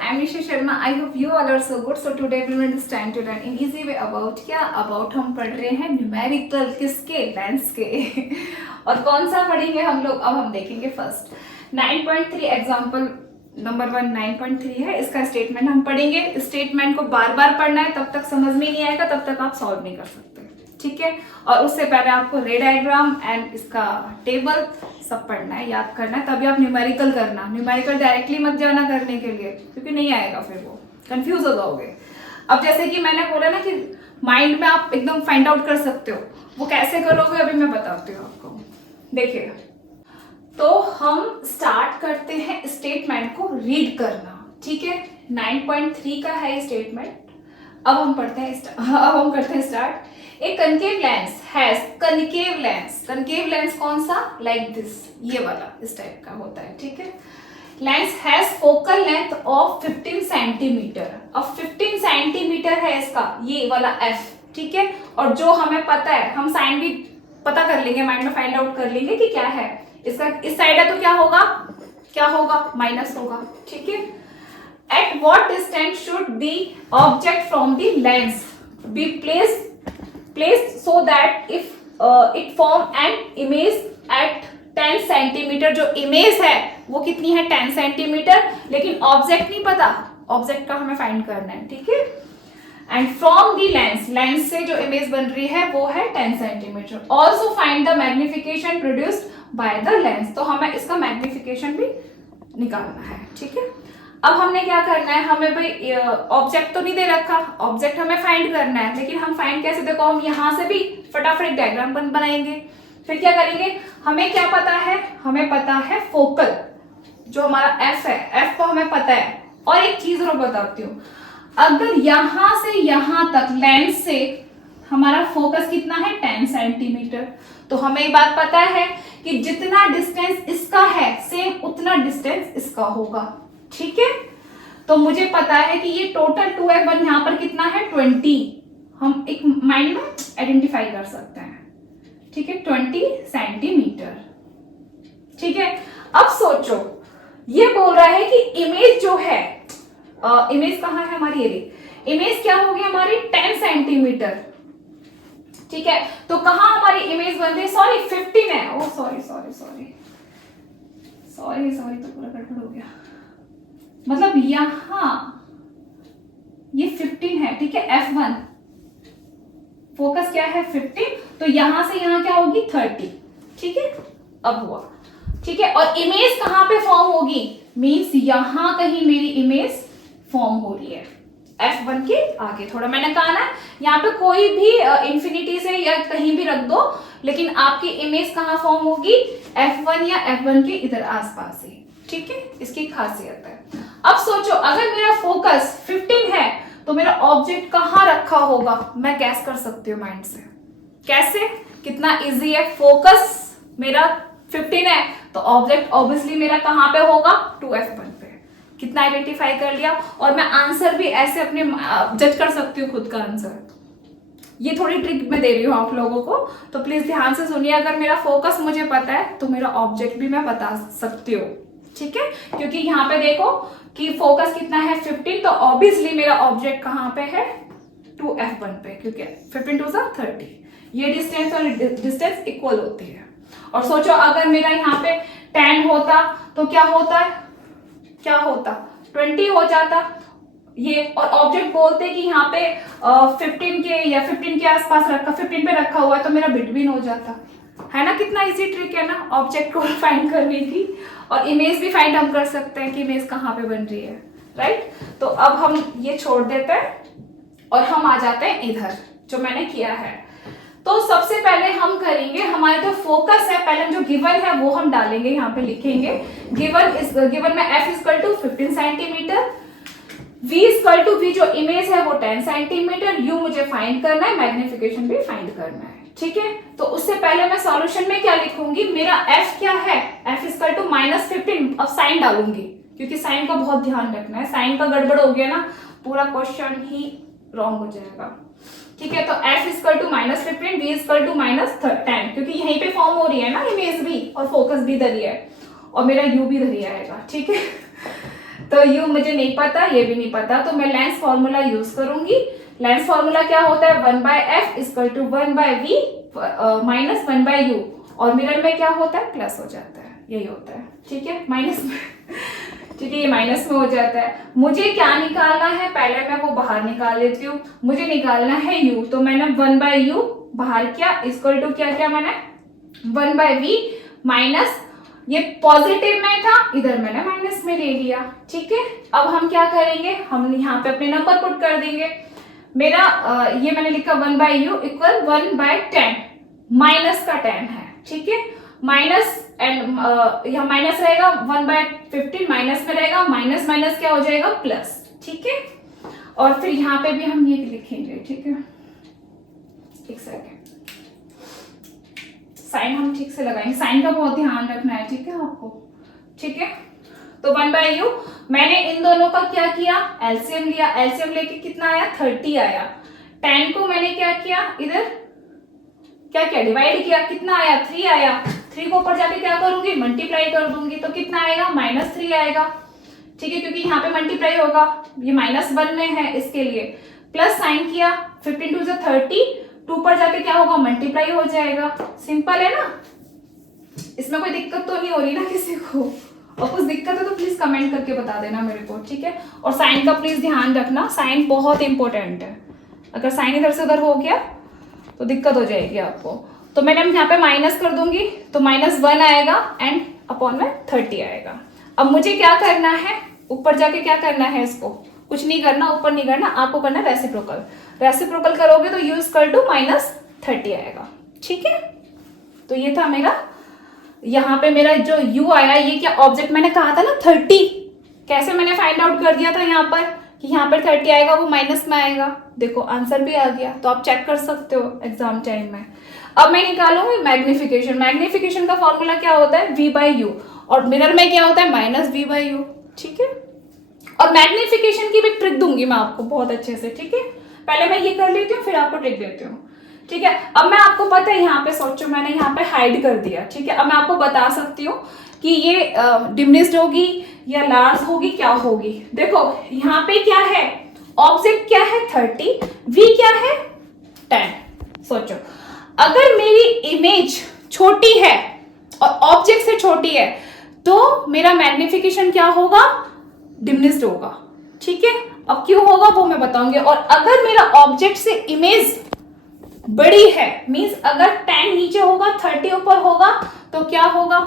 I'm Nisha Sharma. I hope you all are so good. So today we will stand to learn in easy way about क्या about हम पढ़ रहे हैं numerical किसके lens के और कौन सा पढ़ेंगे हम लोग अब हम देखेंगे फर्स्ट 9.3 एग्जाम्पल नंबर 1 9.3 है इसका स्टेटमेंट हम पढ़ेंगे। स्टेटमेंट को बार बार पढ़ना है तब तक समझ में नहीं आएगा तब तक आप सॉल्व नहीं कर सकते, ठीक है। और उससे पहले आपको रे डायग्राम एंड इसका टेबल सब पढ़ना है, याद करना है, तभी आप न्यूमेरिकल करना। न्यूमेरिकल डायरेक्टली मत जाना करने के लिए क्योंकि नहीं आएगा, फिर वो कंफ्यूज हो जाओगे। अब जैसे कि मैंने बोला ना कि माइंड में आप एकदम फाइंड आउट कर सकते हो, वो कैसे करोगे अभी मैं बताती हूँ आपको। देखिए, तो हम स्टार्ट करते हैं स्टेटमेंट को रीड करना, ठीक है। 9.3 का है स्टेटमेंट। अब हम पढ़ते हैं अब हम करते हैं start. A concave lens has concave lens कौन सा, लाइक दिस, ये वाला इस टाइप का होता है, ठीक है। Lens has focal length of 15 centimetre. अब 15 सेंटीमीटर है इसका ये वाला एफ, ठीक है। और जो हमें पता है हम साइन भी पता कर लेंगे, माइंड में फाइंड आउट कर लेंगे कि क्या है इसका। इस साइड है तो क्या होगा माइनस होगा, ठीक है। At what distance should the object from the lens be placed so that if it form an image at 10 centimetre. जो इमेज है वो कितनी है 10 सेंटीमीटर, लेकिन ऑब्जेक्ट नहीं पता, ऑब्जेक्ट का हमें फाइंड करना है, ठीक है। एंड फ्रॉम दी लेंस से जो इमेज बन रही है वो है 10 centimetre. Also find the magnification produced by the lens. तो हमें इसका मैग्निफिकेशन भी निकालना है, ठीक है। अब हमने क्या करना है, हमें भाई ऑब्जेक्ट तो नहीं दे रखा, ऑब्जेक्ट हमें फाइंड करना है, लेकिन हम फाइंड कैसे, देखो हम यहाँ से भी फटाफट एक डायग्राम बनाएंगे। फिर क्या करेंगे, हमें क्या पता है, हमें पता है फोकल जो हमारा एफ है, एफ को हमें पता है। और एक चीज और बताती हूँ, अगर यहां से यहां तक लेंस से हमारा फोकस कितना है 10 सेंटीमीटर, तो हमें ये बात पता है कि जितना डिस्टेंस इसका है सेम उतना डिस्टेंस इसका होगा, ठीक है। तो मुझे पता है कि ये टोटल 2f1 यहां पर कितना है 20, हम एक माइंड में आइडेंटिफाई कर सकते हैं, ठीक है, 20 सेंटीमीटर, ठीक है। अब सोचो, ये बोल रहा है कि इमेज जो है, इमेज कहां है हमारी, ये इमेज क्या होगी हमारी 10 सेंटीमीटर, ठीक है। तो कहां हमारी इमेज बन रही है, सॉरी 15 है, ओ सॉरी तो पूरा गड़बड़ हो गया, मतलब यहां ये 15 है, ठीक है। F1 फोकस क्या है 15, तो यहां से यहां क्या होगी 30, ठीक है। अब हुआ, ठीक है। और इमेज कहां पे फॉर्म होगी, मींस यहां कहीं मेरी इमेज फॉर्म हो रही है F1 के आगे। थोड़ा मैंने कहा ना, यहाँ पे कोई भी इंफिनिटी से या कहीं भी रख दो, लेकिन आपकी इमेज कहां फॉर्म होगी F1 या F1 के इधर आसपास ही, ठीक है। इसकी खासियत है। अब सोचो, अगर मेरा फोकस 15 है तो मेरा ऑब्जेक्ट कहां रखा होगा, मैं गैस कर सकती हूँ माइंड से। कैसे, कितना इजी है, फोकस मेरा 15 है तो ऑब्जेक्ट ऑब्वियसली मेरा कहां पे होगा 2f1 पे। कितना आइडेंटिफाई कर लिया, और मैं आंसर भी ऐसे अपने जज कर सकती हूँ खुद का आंसर। ये थोड़ी ट्रिक मैं दे रही हूँ आप लोगों को, तो प्लीज ध्यान से सुनिए। अगर मेरा फोकस मुझे पता है तो मेरा ऑब्जेक्ट भी मैं बता सकती हूँ, ठीक है। क्योंकि यहाँ पे देखो कि फोकस कितना है 15, तो ऑब्वियसली मेरा ऑब्जेक्ट कहाँ पे है 2f1 पे, क्योंकि 15 2 30, ये डिस्टेंस और डिस्टेंस इक्वल होती है। और सोचो अगर मेरा यहाँ पे 10 होता तो क्या होता 20 हो जाता ये। और ऑब्जेक्ट बोलते कि यहाँ पे 15 के या 15 के आसपास रखा, 15 पे रखा हुआ है, तो मेरा बिटवीन हो जाता है ना। कितना इजी ट्रिक है ना ऑब्जेक्ट को फाइंड करने की। और इमेज भी फाइंड हम कर सकते हैं कि इमेज कहाँ पे बन रही है, राइट। तो अब हम ये छोड़ देते हैं और हम आ जाते हैं इधर जो मैंने किया है। तो सबसे पहले हम करेंगे, हमारे जो फोकस है पहले जो गिवन है वो हम डालेंगे, यहाँ पे लिखेंगे गिवन में f equal to 15 centimetre, v equal to v जो इमेज है वो 10 सेंटीमीटर, u मुझे फाइंड करना है, मैग्निफिकेशन भी फाइंड करना है, ठीक है। तो उससे पहले मैं सॉल्यूशन में क्या लिखूंगी, मेरा f क्या है, f इक्वल टू -15। अब साइन डालूंगी क्योंकि साइन का बहुत ध्यान रखना है, साइन का गड़बड़ हो गया ना पूरा क्वेश्चन ही रॉन्ग हो जाएगा, ठीक है। तो f equal to -15, v equal to -10, क्योंकि यहीं पे फॉर्म हो रही है ना इमेज भी और फोकस भी धरी है, और मेरा u भी धरी आएगा, ठीक है। तो यू मुझे नहीं पता, ये भी नहीं पता, तो मैं लेंस फॉर्मूला यूज करूंगी। लेंस फॉर्मूला क्या होता है, 1/f equal to 1/v minus 1/u, और मिरर में क्या होता है, प्लस हो जाता है, यही होता है, ठीक है, माइनस में ठीक है, ये माइनस में हो जाता है। मुझे क्या निकालना है, पहले मैं वो बाहर निकाल लेती हूँ। मुझे निकालना है u, तो मैंने 1/u बाहर किया, इक्वल टू क्या किया मैंने, 1/v माइनस, ये पॉजिटिव में था, इधर मैंने माइनस में ले लिया, ठीक है। अब हम क्या करेंगे, हम यहाँ पे अपने नंबर पुट कर देंगे। मेरा ये मैंने लिखा 1/u इक्वल 1/10, माइनस का 10 है, ठीक है, माइनस एंड यहाँ माइनस रहेगा, 1/15 माइनस में रहेगा, माइनस माइनस क्या हो जाएगा, प्लस, ठीक है। और फिर यहाँ पे भी हम ये लिखेंगे, ठीक है, एक सेकेंड, साइन हम ठीक से लगाएंगे, साइन का बहुत ध्यान रखना है, ठीक है आपको, ठीक है। तो 1/u मैंने इन दोनों का क्या किया, एलसीएम लिया, एलसीएम लेके कितना आया, 30 आया। 10 को मैंने क्या किया, इधर क्या किया, डिवाइड किया, कितना आया, 3 आया। 3 को ऊपर जाके क्या करूंगी, मल्टीप्लाई कर दूंगी, तो कितना आएगा, -3 आएगा, ठीक है, क्योंकि यहाँ पे मल्टीप्लाई होगा, ये -1 में है, इसके लिए प्लस साइन किया, 15 टू 30, 2 पर जाके क्या होगा, मल्टीप्लाई हो जाएगा। सिंपल है ना, इसमें कोई दिक्कत तो नहीं हो रही ना किसी को, और कुछ दिक्कत है तो प्लीज कमेंट करके बता देना मेरे को, ठीक है। और साइन का प्लीज ध्यान रखना, साइन बहुत इंपॉर्टेंट है, अगर साइन इधर से उधर हो गया तो दिक्कत हो जाएगी आपको। तो मैंने यहाँ पे माइनस कर दूंगी, तो -1 आएगा एंड अपॉन में 30 आएगा। अब मुझे क्या करना है, ऊपर जाके क्या करना है, इसको कुछ नहीं करना, ऊपर नहीं करना, आपको करना है रेसिप्रोकल। रेसिप्रोकल करोगे तो u इक्वल टू -30 आएगा, ठीक है। तो ये था मेरा, यहाँ पे मेरा जो u आया, ये क्या ऑब्जेक्ट मैंने कहा था ना 30, कैसे मैंने फाइंड आउट कर दिया था यहाँ पर कि यहाँ पर 30 आएगा, वो माइनस में आएगा, देखो आंसर भी आ गया, तो आप चेक कर सकते हो एग्जाम टाइम में। अब मैं निकालूंगी मैग्निफिकेशन। मैग्निफिकेशन का फॉर्मूला क्या होता है, v/u, और मिरर में क्या होता है, -v/u, ठीक है। और मैग्निफिकेशन की भी ट्रिक दूंगी मैं आपको बहुत अच्छे से, ठीक है। पहले मैं ये कर लेती हूँ, फिर आपको ट्रिक देती हूँ, ठीक है। अब मैं आपको पता है यहाँ पे सोचो, मैंने यहाँ पे हाइड कर दिया, ठीक है। अब मैं आपको बता सकती हूँ कि ये डिमिनिश्ड होगी या लार्ज होगी, क्या होगी। देखो यहाँ पे क्या है, ऑब्जेक्ट क्या है 30, v क्या है 10। सोचो अगर मेरी इमेज छोटी है और ऑब्जेक्ट से छोटी है तो मेरा मैग्निफिकेशन क्या होगा, डिमिनिश्ड होगा, ठीक है। अब क्यों होगा वो मैं बताऊंगी। और अगर मेरा ऑब्जेक्ट से इमेज बड़ी है, मींस अगर 10 नीचे होगा 30 ऊपर होगा, तो क्या होगा,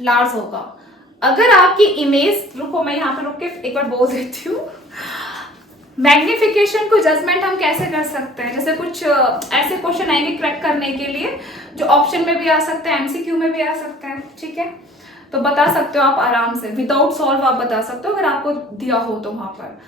लार्ज होगा। अगर आपकी इमेज, रुको मैं यहाँ पे रुक के एक बार बोल देती हूँ, मैग्निफिकेशन को जजमेंट हम कैसे कर सकते हैं, जैसे कुछ ऐसे क्वेश्चन आएंगे क्रैक करने के लिए जो ऑप्शन में भी आ सकते हैं, एमसीक्यू में भी आ सकते हैं, ठीक है। तो बता सकते हो आप आराम से, विदाउट सॉल्व आप बता सकते हो अगर आपको दिया हो तो। वहां पर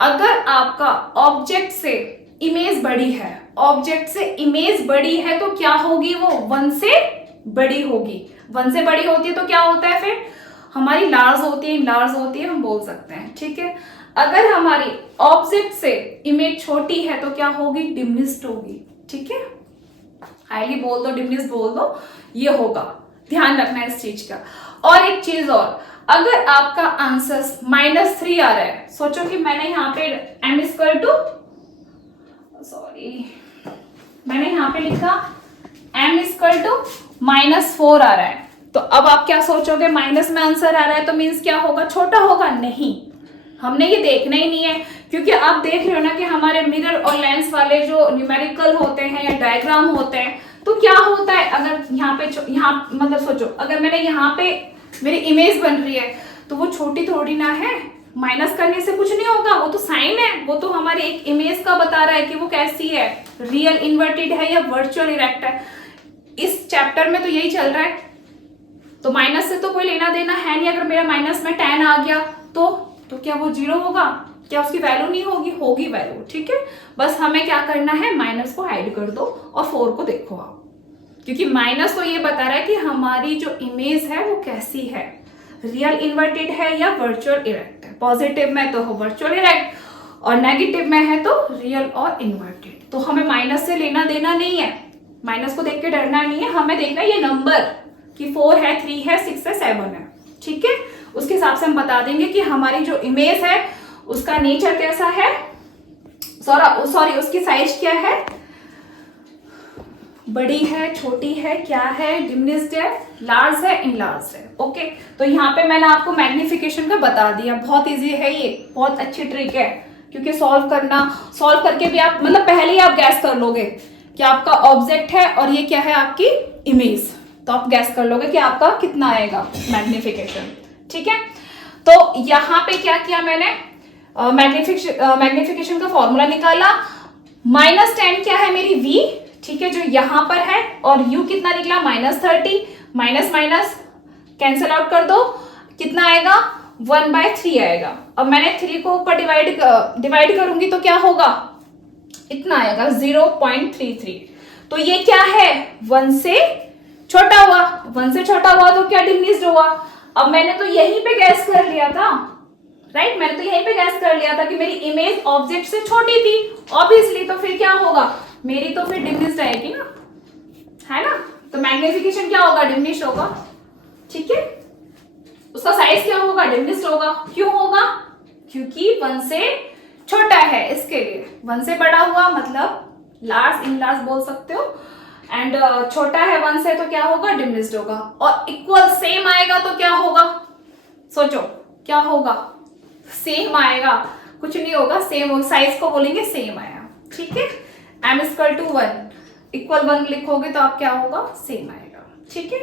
अगर आपका ऑब्जेक्ट से इमेज बड़ी है, ऑब्जेक्ट से इमेज बड़ी है तो क्या होगी, वो 1 से बड़ी होगी। 1 से बड़ी होती है तो क्या होता है, फिर हमारी लार्ज होती है, हम बोल सकते हैं, ठीक है। अगर हमारी ऑब्जेक्ट से इमेज छोटी है तो क्या होगी, डिमिनिश्ड होगी, ठीक है। हाईली बोल दो, डिमिनिश्ड बोल दो, ये होगा, ध्यान रखना है इस चीज का। और एक चीज और, अगर आपका आंसर -3 आ रहा है, सोचो कि मैंने यहाँ पे m इक्वल टू, सॉरी मैंने यहाँ पे लिखा m इक्वल टू -4 आ रहा है, तो अब आप क्या सोचोगे, माइनस में आंसर आ रहा है तो मीन्स क्या होगा, छोटा होगा। नहीं, हमने ये देखना ही नहीं है, क्योंकि आप देख रहे हो ना कि हमारे मिरर और लेंस वाले जो न्यूमेरिकल होते हैं या डायग्राम होते हैं, तो क्या होता है, अगर यहाँ पे यहाँ मतलब सोचो अगर मैंने यहाँ पे मेरी इमेज बन रही है तो वो छोटी थोड़ी ना है, माइनस करने से कुछ नहीं होगा, वो तो साइन है, वो तो हमारी एक इमेज का बता रहा है कि वो कैसी है, रियल इन्वर्टेड है या वर्चुअल इरेक्ट है। इस चैप्टर में तो यही चल रहा है, तो माइनस से तो कोई लेना देना है नहीं। अगर मेरा माइनस में 10 आ गया तो क्या वो 0 होगा, क्या उसकी वैल्यू नहीं होगी, होगी वैल्यू, ठीक है। बस हमें क्या करना है, माइनस को हाइड कर दो और 4 को देखो आप, क्योंकि माइनस तो ये बता रहा है कि हमारी जो इमेज है वो कैसी है, रियल इन्वर्टेड है या वर्चुअल इरेक्ट है। पॉजिटिव में तो हो वर्चुअल इरेक्ट और नेगेटिव में है तो रियल और इन्वर्टेड। तो हमें माइनस से लेना देना नहीं है, माइनस को देख के डरना नहीं है, हमें देखना है ये नंबर कि 4 है, 3 है, 6 है, 7 है, ठीक है। उसके हिसाब से हम बता देंगे कि हमारी जो इमेज है उसका नेचर कैसा है, सॉरी उसकी साइज क्या है, बड़ी है, छोटी है, क्या है, डिमिनिश्ड है, लार्ज है, इनलार्ज है। ओके, तो यहाँ पे मैंने आपको मैग्निफिकेशन का बता दिया, बहुत इजी है ये, बहुत अच्छी ट्रिक है, क्योंकि सॉल्व करके भी आप मतलब पहले ही आप गैस कर लोगे कि आपका ऑब्जेक्ट है और ये क्या है आपकी इमेज, तो आप गैस कर लोगे कि आपका कितना आएगा मैग्निफिकेशन। ठीक है, तो यहाँ पे क्या किया मैंने, मैग्निफिकेशन का फॉर्मूला निकाला। -10 क्या है मेरी v, ठीक है, जो यहां पर है, और u कितना निकला -30, माइनस माइनस कैंसिल आउट कर दो, कितना आएगा 1/3 आएगा। अब मैंने 3 को ऊपर डिवाइड करूंगी तो क्या होगा, इतना आएगा 0.33। तो ये क्या है 1 से छोटा हुआ, 1 से छोटा हुआ तो क्या डिमिनिश्ड हुआ। अब मैंने तो यहीं पे गैस कर लिया था, राइट, मैंने तो यहीं पे गैस कर लिया था कि मेरी इमेज ऑब्जेक्ट से छोटी थी ऑब्वियसली, तो फिर क्या होगा, मेरी तो फिर डिमिनिश्ड आएगी ना, है ना, तो मैग्निफिकेशन क्या होगा, डिमिनिश्ड होगा। ठीक है, उसका साइज क्या होगा, डिमिनिश्ड होगा। क्यों होगा, क्योंकि 1 से छोटा है, इसके लिए 1 से बड़ा हुआ मतलब लार्ज, इनलार्ज बोल सकते हो, एंड छोटा है 1 से तो क्या होगा, डिमिनिश्ड होगा। और इक्वल सेम आएगा तो क्या होगा, सोचो क्या होगा, सेम आएगा, कुछ नहीं होगा, सेम साइज को बोलेंगे सेम आया। ठीक है, m=1 इक्वल 1 लिखोगे तो आप क्या होगा, सेम आएगा। ठीक है,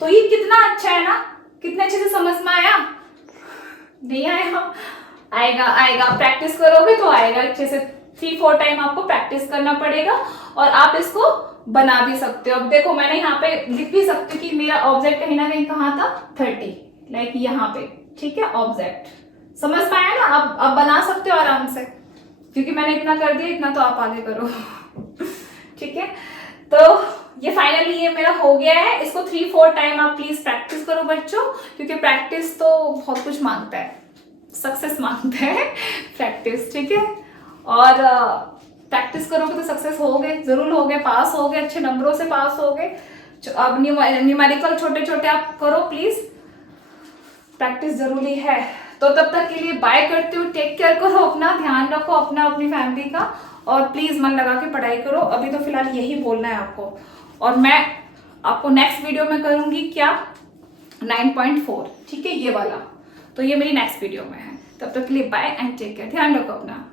तो ये कितना अच्छा है ना, कितने अच्छे से समझ में आया, नहीं आया, आएगा आएगा, प्रैक्टिस करोगे तो आएगा अच्छे से। 3-4 टाइम आपको प्रैक्टिस करना पड़ेगा और आप इसको बना भी सकते हो। अब देखो मैंने यहाँ पे लिख भी सकती हूँ कि मेरा ऑब्जेक्ट कहीं ना कहीं कहाँ था, 30, लाइक यहाँ पे। ठीक है, ऑब्जेक्ट समझ पाया ना, आप बना सकते हो आराम से, क्योंकि मैंने इतना कर दिया, इतना तो आप आगे करो। ठीक है, तो ये फाइनली ये मेरा हो गया है। इसको 3-4 टाइम आप प्लीज प्रैक्टिस करो बच्चों, क्योंकि प्रैक्टिस तो बहुत कुछ मांगता है, सक्सेस मांगता है प्रैक्टिस। ठीक है, और प्रैक्टिस करोगे तो सक्सेस होगे, जरूर होगे, पास होगे, अच्छे नंबरों से पास होगे। अब न्यूमेरिकल छोटे छोटे आप करो प्लीज, प्रैक्टिस जरूरी है। तो तब तक के लिए बाय करती हूँ, टेक केयर करो अपना, ध्यान रखो अपना, अपनी फैमिली का, और प्लीज मन लगा के पढ़ाई करो। अभी तो फिलहाल यही बोलना है आपको, और मैं आपको नेक्स्ट वीडियो में करूंगी क्या, 9.4। ठीक है, ये वाला, तो ये मेरी नेक्स्ट वीडियो में है। तब तक के लिए बाय एंड टेक केयर, ध्यान रखो अपना।